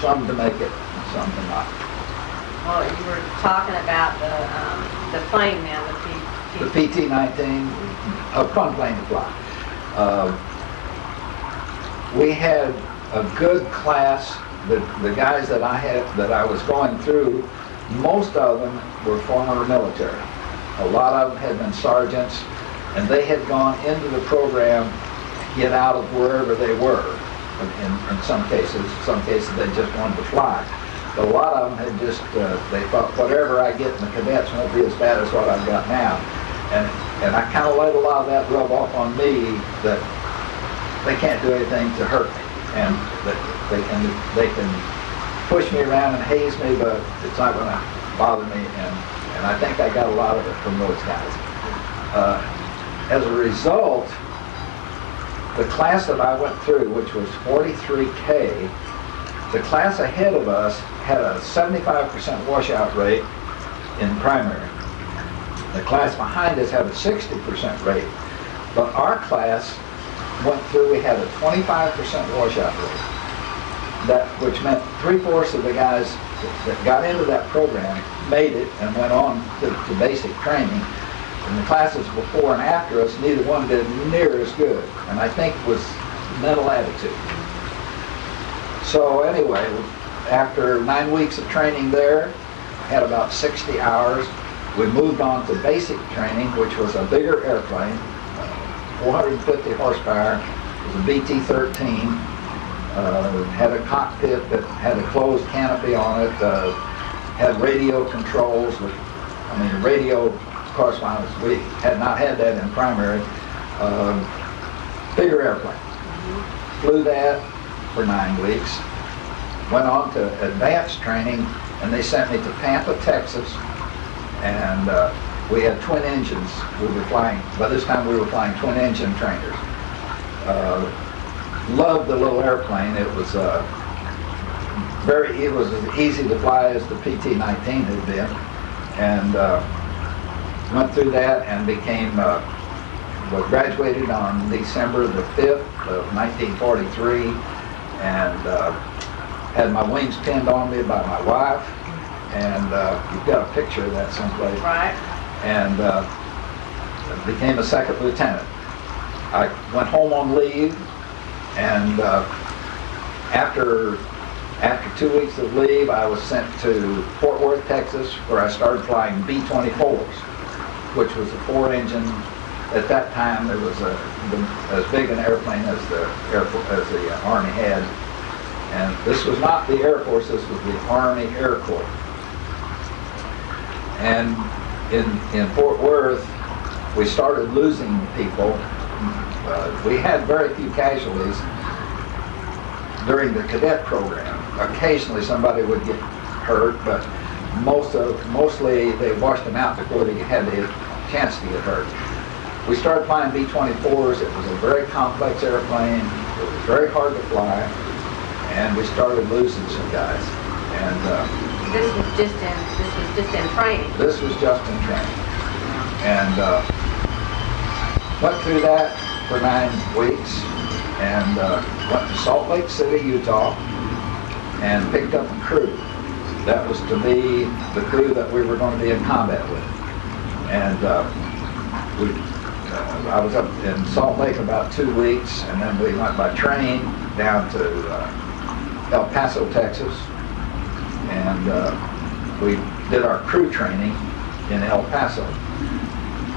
some to make it, and some to not. Well, you were talking about the plane now, The PT-19, a fun plane to fly. We had a good class. The guys that I was going through, most of them were former military. A lot of them had been sergeants, and they had gone into the program to get out of wherever they were. In some cases they just wanted to fly. But a lot of them had just, they thought, whatever I get in the cadets won't be as bad as what I've got now. And I kind of let a lot of that rub off on me, that they can't do anything to hurt me, and that they can push me around and haze me, but it's not going to bother me. And I think I got a lot of it from those guys. As a result, the class that I went through, which was 43K, the class ahead of us had a 75% washout rate in primary. The class behind us had a 60% rate. But our class went through, we had a 25% washout rate, which meant 3/4 of the guys that got into that program made it and went on to basic training. And the classes before and after us, neither one did near as good. And I think it was mental attitude. So anyway, after 9 weeks of training there, had about 60 hours. We moved on to basic training, which was a bigger airplane, 450 horsepower. It was a BT-13. Had a cockpit that had a closed canopy on it. Had radio controls. Radio correspondence. We had not had that in primary. Bigger airplane. Flew that for 9 weeks. Went on to advanced training, and they sent me to Pampa, Texas. And we had twin engines. We were flying, by this time we were flying twin engine trainers. Loved the little airplane. It was it was as easy to fly as the PT-19 had been. And went through that and became, graduated on December the 5th of 1943, and had my wings pinned on me by my wife. And you've got a picture of that someplace. Right. And became a second lieutenant. I went home on leave, and after 2 weeks of leave, I was sent to Fort Worth, Texas, where I started flying B-24s, which was a 4-engine. At that time, there was as big an airplane as the Army had. And this was not the Air Force, this was the Army Air Corps. And in Fort Worth, we started losing people. We had very few casualties during the cadet program. Occasionally somebody would get hurt, but mostly they washed them out before they had the chance to get hurt. We started flying B-24s. It was a very complex airplane. It was very hard to fly, and we started losing some guys. And this was just in training. This was just in training. And went through that for 9 weeks, and went to Salt Lake City, Utah, and picked up a crew. That was to be the crew that we were going to be in combat with. And I was up in Salt Lake about 2 weeks, and then we went by train down to El Paso, Texas, and we did our crew training in El Paso.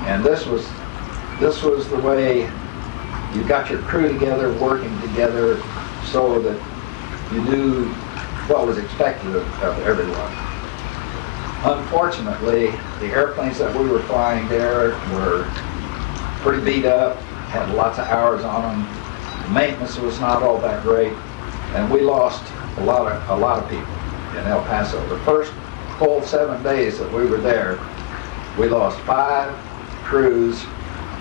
And this was the way you got your crew together, working together, so that you knew what was expected of everyone. Unfortunately, the airplanes that we were flying there were pretty beat up, had lots of hours on them. The maintenance was not all that great, and we lost a lot of people in El Paso. The first full 7 days that we were there, we lost 5 crews.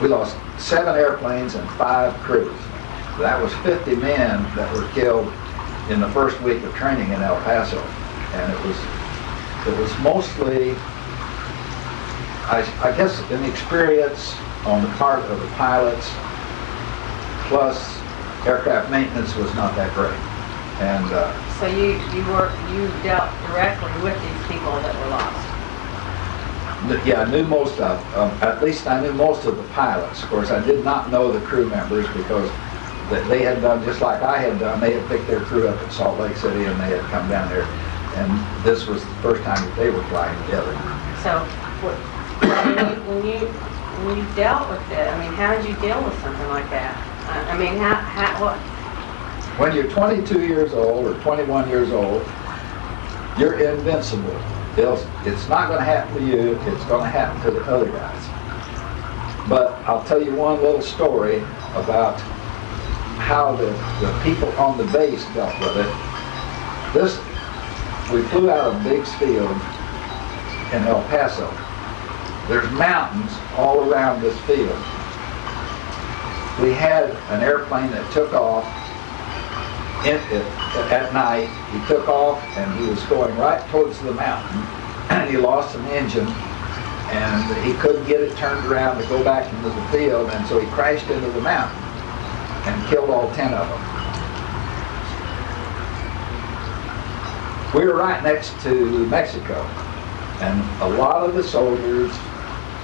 We lost 7 airplanes and 5 crews. That was 50 men that were killed in the first week of training in El Paso, and it was mostly, I guess, an experience on the part of the pilots, plus aircraft maintenance was not that great. And So you dealt directly with these people that were lost? Yeah, I knew most of them. At least I knew most of the pilots. Of course, I did not know the crew members because they had done just like I had done. They had picked their crew up in Salt Lake City and they had come down there. And this was the first time that they were flying together. So when you dealt with it, I mean, how did you deal with something like that? I mean, what? When you're 22 years old or 21 years old, you're invincible. It's not going to happen to you, it's going to happen to the other guys. But I'll tell you one little story about how the people on the base dealt with it. We flew out of Biggs Field in El Paso. There's mountains all around this field. We had an airplane that took off at night. He took off and he was going right towards the mountain and he lost an engine and he couldn't get it turned around to go back into the field, and so he crashed into the mountain and killed all 10 of them. We were right next to Mexico, and a lot of the soldiers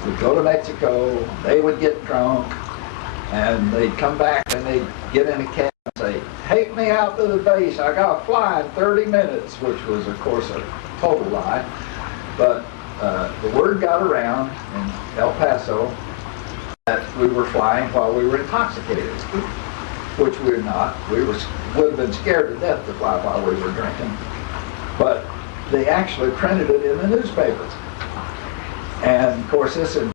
would go to Mexico, they would get drunk, and they'd come back and they'd get in a cab and say, "Take me out to the base, I got to fly in 30 minutes, which was, of course, a total lie. But the word got around in El Paso that we were flying while we were intoxicated, which we were not. We would have been scared to death to fly while we were drinking. But they actually printed it in the newspaper. And, of course, this